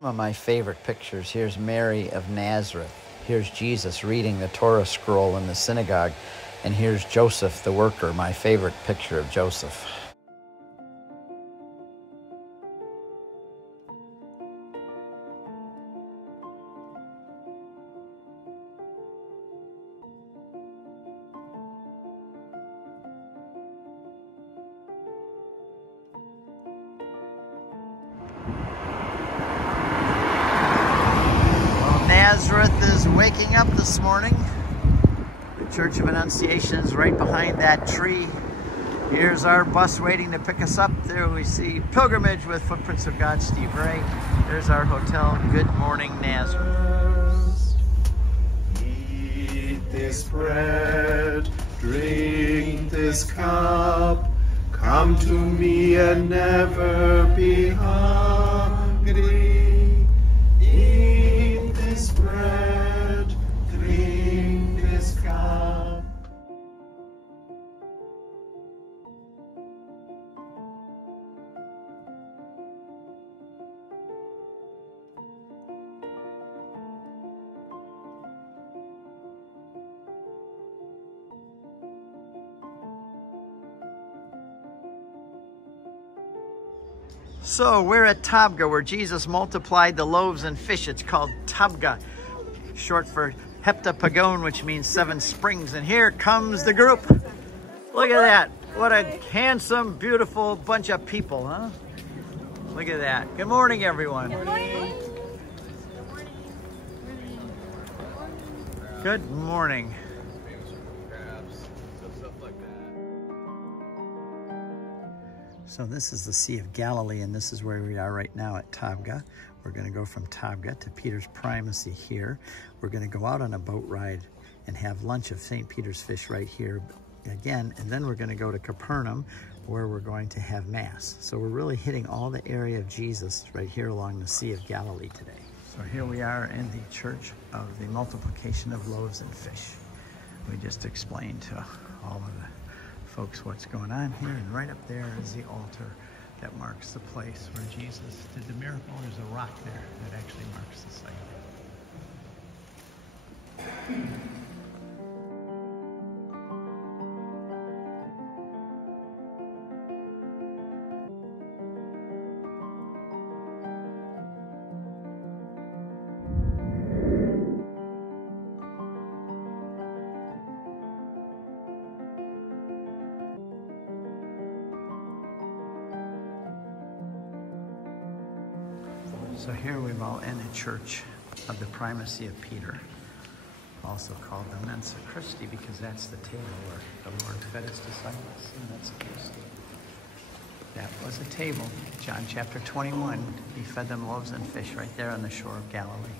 One of my favorite pictures. Here's Mary of Nazareth. Here's Jesus reading the Torah scroll in the synagogue. And here's Joseph the worker, my favorite picture of Joseph. Nazareth is waking up this morning. The Church of Annunciation is right behind that tree. Here's our bus waiting to pick us up. There we see Pilgrimage with Footprints of God, Steve Ray. There's our hotel. Good morning, Nazareth. Eat this bread, drink this cup. Come to me and never be hungry. Eat this bread, drink this cup. So we're at Tabga, where Jesus multiplied the loaves and fish. It's called Tabga, short for Heptapagon, which means 7 springs. And here comes the group. Look at that. What a handsome, beautiful bunch of people, huh? Look at that. Good morning, everyone. Good morning. Good morning. So this is the Sea of Galilee, and this is where we are right now at Tabga. We're going to go from Tabga to Peter's Primacy here. We're going to go out on a boat ride and have lunch of St. Peter's fish right here again, and then we're going to go to Capernaum, where we're going to have Mass. So we're really hitting all the area of Jesus right here along the Sea of Galilee today. So here we are in the Church of the Multiplication of Loaves and Fish. We just explained to all of the folks what's going on here, and right up there is the altar that marks the place where Jesus did the miracle. There's a rock there that actually marks the site. So here we're all in the Church of the Primacy of Peter, also called the Mensa Christi, because that's the table where the Lord fed his disciples. And that's Christi. That was a table. John chapter 21, he fed them loaves and fish right there on the shore of Galilee.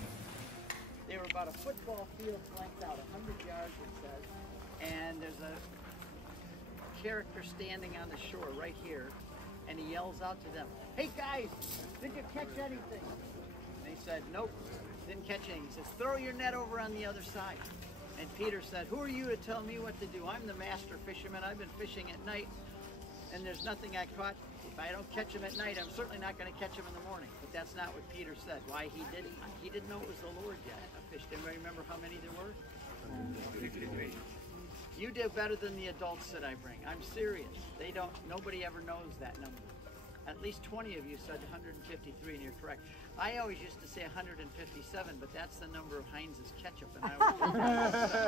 They were about a football field length out, 100 yards it says, and there's a character standing on the shore right here. And he yells out to them, "Hey guys, did you catch anything?" And they said, "Nope, didn't catch anything." He says, "Throw your net over on the other side." And Peter said, "Who are you to tell me what to do? I'm the master fisherman. I've been fishing at night, and there's nothing I caught. If I don't catch him at night, I'm certainly not going to catch him in the morning." But that's not what Peter said. Why he did it? He didn't know it was the Lord yet. A fish. Anybody remember how many there were? 53. You did better than the adults that I bring. I'm serious. They don't. Nobody ever knows that number. At least 20 of you said 153, and you're correct. I always used to say 157, but that's the number of Heinz's ketchup.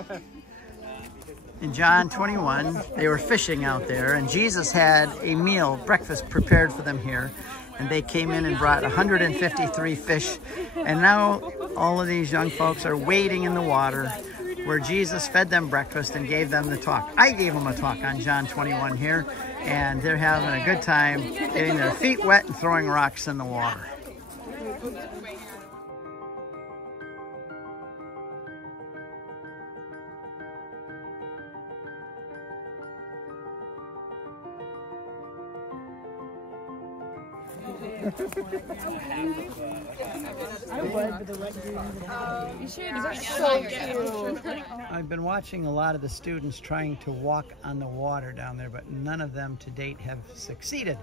And in John 21, they were fishing out there, and Jesus had a meal, breakfast prepared for them here. And they came in and brought 153 fish. And now all of these young folks are wading in the water, where Jesus fed them breakfast and gave them the talk. I gave them a talk on John 21 here, and they're having a good time getting their feet wet and throwing rocks in the water. I've been watching a lot of the students trying to walk on the water down there, but none of them to date have succeeded.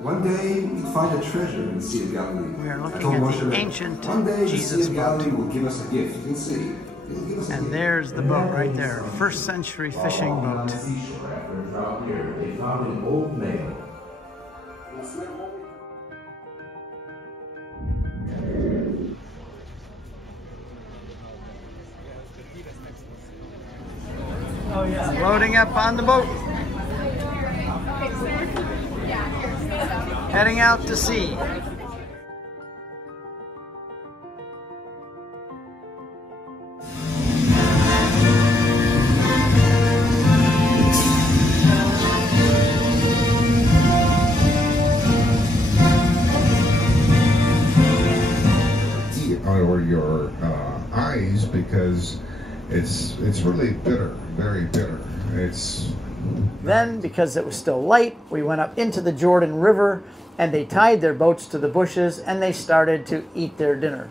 One day we find a treasure in the Sea of Galilee. We are looking at the ancient Jesus boat. Will give us a gift. You can see. And there's the boat right there, first century fishing boat. On the seashore after a drought year, they found an old nail. Loading up on the boat. Heading out to sea. Or your eyes, because it's really bitter, very bitter. Then, because it was still light, we went up into the Jordan River, and they tied their boats to the bushes, and they started to eat their dinner.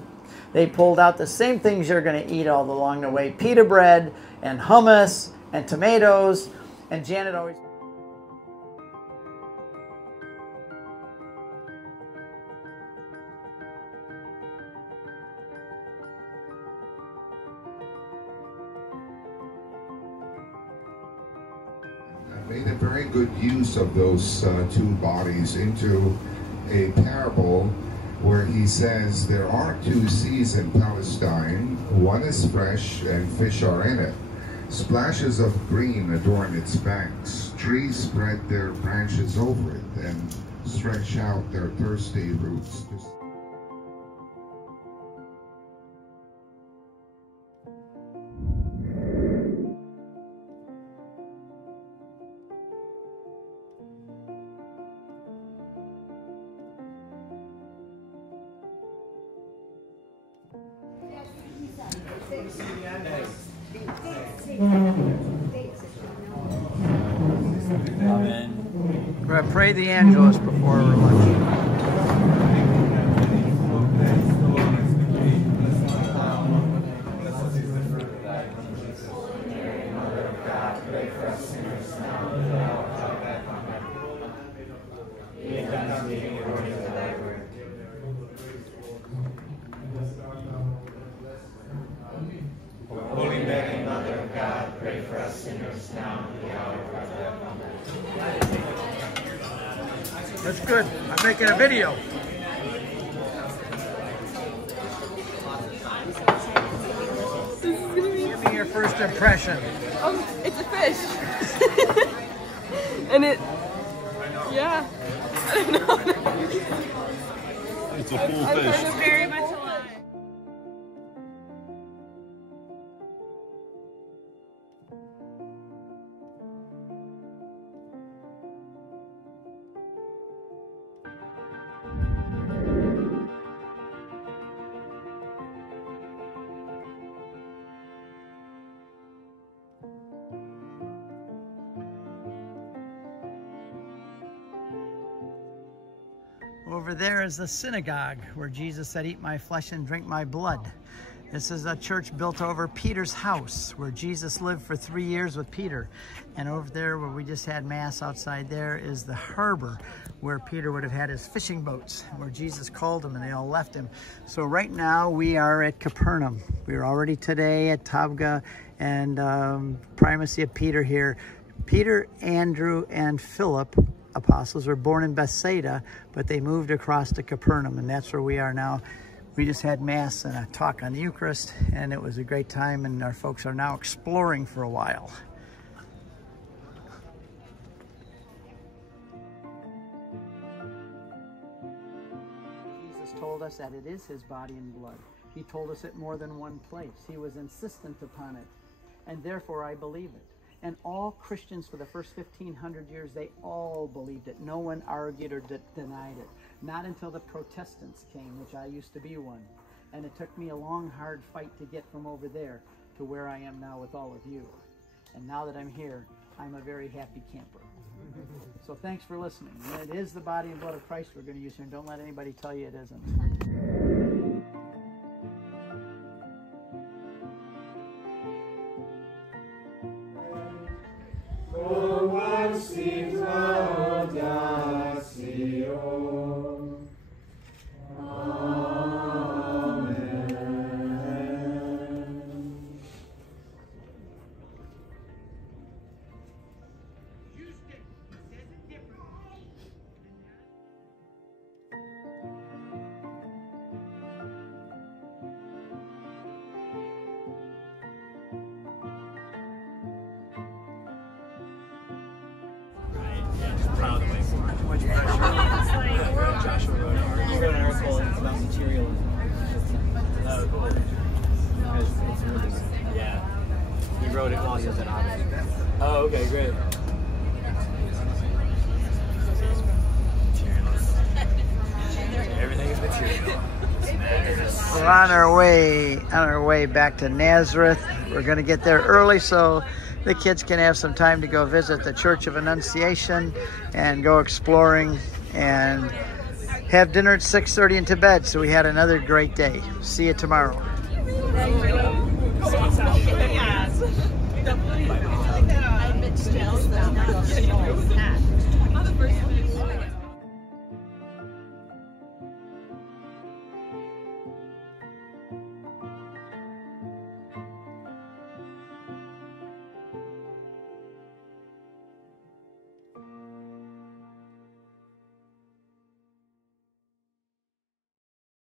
They pulled out the same things you're going to eat all along the way: pita bread and hummus and tomatoes. And Janet always... made a very good use of those two bodies into a parable where he says there are two seas in Palestine. One is fresh and fish are in it. Splashes of green adorn its banks. Trees spread their branches over it and stretch out their thirsty roots. We're going to pray the Angelus before our lunch. Holy Mary, Mother of God, pray for us sinners now and at the hour of our death. Amen. That's good. I'm making a video. Give me your first impression. It's a fish. And it, yeah, I don't know. It's a full fish. I'm very much alive. Over there is the synagogue where Jesus said, "Eat my flesh and drink my blood." This is a church built over Peter's house where Jesus lived for 3 years with Peter. And over there where we just had Mass outside there is the harbor where Peter would have had his fishing boats, where Jesus called them and they all left him. So right now we are at Capernaum. We were already today at Tabgha and Primacy of Peter here. Peter, Andrew, and Philip, apostles, were born in Bethsaida, but they moved across to Capernaum, and that's where we are now. We just had Mass and a talk on the Eucharist, and it was a great time, and our folks are now exploring for a while. Jesus told us that it is his body and blood. He told us it more than one place. He was insistent upon it, and therefore I believe it. And all Christians for the first 1,500 years, they all believed it. No one argued or denied it. Not until the Protestants came, which I used to be one. And it took me a long, hard fight to get from over there to where I am now with all of you. And now that I'm here, I'm a very happy camper. So thanks for listening. And it is the body and blood of Christ we're going to use here, and don't let anybody tell you it isn't. Oh, what seems audacious. proud of my work. Joshua wrote an article about materialism. Oh, cool. It's really good. Yeah. He wrote it while he was at Oxford. Oh, okay, great. Everything is material. We're on our way back to Nazareth. We're going to get there early so the kids can have some time to go visit the Church of Annunciation and go exploring and have dinner at 6:30 and to bed. So we had another great day. See you tomorrow.